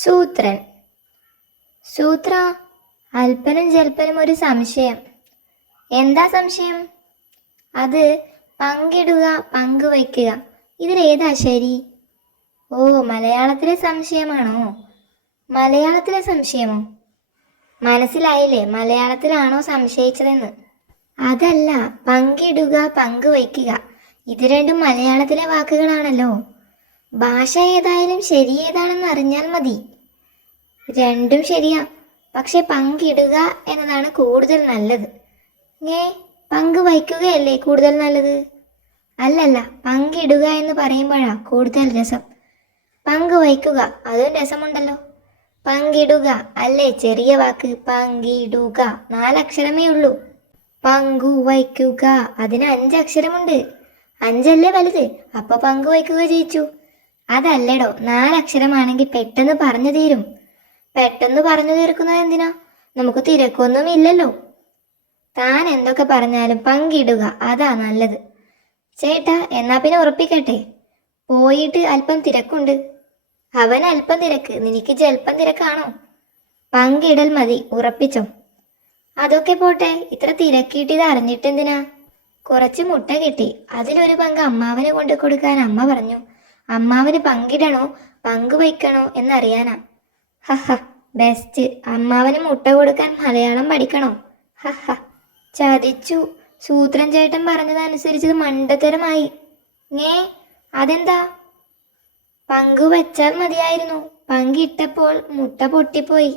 സൂത്രൻ. സൂത്ര, അല്പനും ജൽപ്പനും ഒരു സംശയം. എന്താ സംശയം? അത് പങ്കിടുക, പങ്കുവയ്ക്കുക, ഇതിലേതാ ശരി? ഓ, മലയാളത്തിലെ സംശയമാണോ? മലയാളത്തിലെ സംശയമോ? മനസ്സിലായില്ലേ മലയാളത്തിലാണോ സംശയിച്ചതെന്ന്? അതല്ല, പങ്കിടുക, പങ്കുവയ്ക്കുക, ഇത് രണ്ടും മലയാളത്തിലെ വാക്കുകളാണല്ലോ. ഭാഷ ഏതായാലും ശരി ഏതാണെന്ന് അറിഞ്ഞാൽ മതി. രണ്ടും ശരിയാ, പക്ഷെ പങ്കിടുക എന്നതാണ് കൂടുതൽ നല്ലത്. പങ്കുവയ്ക്കുകയല്ലേ കൂടുതൽ നല്ലത്? അല്ലല്ല, പങ്കിടുക എന്ന് പറയുമ്പോഴാ കൂടുതൽ രസം. പങ്കുവയ്ക്കുക അതും രസമുണ്ടല്ലോ. പങ്കിടുക അല്ലേ ചെറിയ വാക്ക്? പങ്കിടുക 4 അക്ഷരമേ ഉള്ളൂ. പങ്കുവയ്ക്കുക അതിന് 5 അക്ഷരമുണ്ട്. 5 വലുത്, അപ്പൊ പങ്കുവയ്ക്കുക ജയിച്ചു. അതല്ലടോ, 4 അക്ഷരമാണെങ്കിൽ പെട്ടെന്ന് പറഞ്ഞു തീരും. പെട്ടെന്ന് പറഞ്ഞു തീർക്കുന്നത് എന്തിനാ? നമുക്ക് തിരക്കൊന്നും ഇല്ലല്ലോ. താൻ എന്തൊക്കെ പറഞ്ഞാലും പങ്കിടുക അതാ നല്ലത്. ചേട്ടാ, എന്നാ പിന്നെ ഉറപ്പിക്കട്ടെ. പോയിട്ട് അല്പം തിരക്കുണ്ട്. അവൻ അല്പം തിരക്ക്, നിനക്ക് ജൽപ്പം തിരക്കാണോ? പങ്കിടൽ മതി, ഉറപ്പിച്ചോ? അതൊക്കെ പോട്ടെ, ഇത്ര തിരക്കിയിട്ട് അറിഞ്ഞിട്ടെന്തിനാ? കുറച്ച് മുട്ട കിട്ടി, അതിലൊരു പങ്ക് അമ്മാവന് കൊണ്ട് കൊടുക്കാൻ അമ്മ പറഞ്ഞു. അമ്മാവന് പങ്കിടണോ പങ്കുവയ്ക്കണോ എന്നറിയാനാ. ഹഹ, ബെസ്റ്റ്. അമ്മാവന് മുട്ട കൊടുക്കാൻ മലയാളം പഠിക്കണോ? ഹഹ, ചതിച്ചു. സൂത്രൻ ചേട്ടൻ പറഞ്ഞതനുസരിച്ചത് മണ്ടത്തരമായി. അതെന്താ? പങ്കുവച്ചാൽ മതിയായിരുന്നു. പങ്കിട്ടപ്പോൾ മുട്ട പൊട്ടിപ്പോയി.